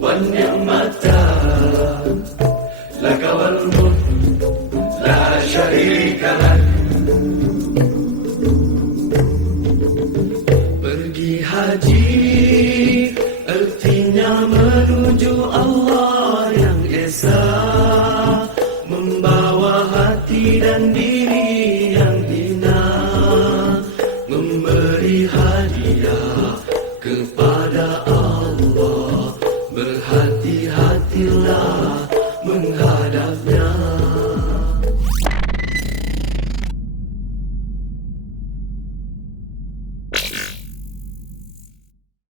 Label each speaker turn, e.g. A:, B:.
A: والنعمة لك والملك لا شريك لك Pergi haji Artinya menuju Allah yang esa Membawa hati dan diri yang hina Memberi hadiah kepada Allah hatilah menghadapnya.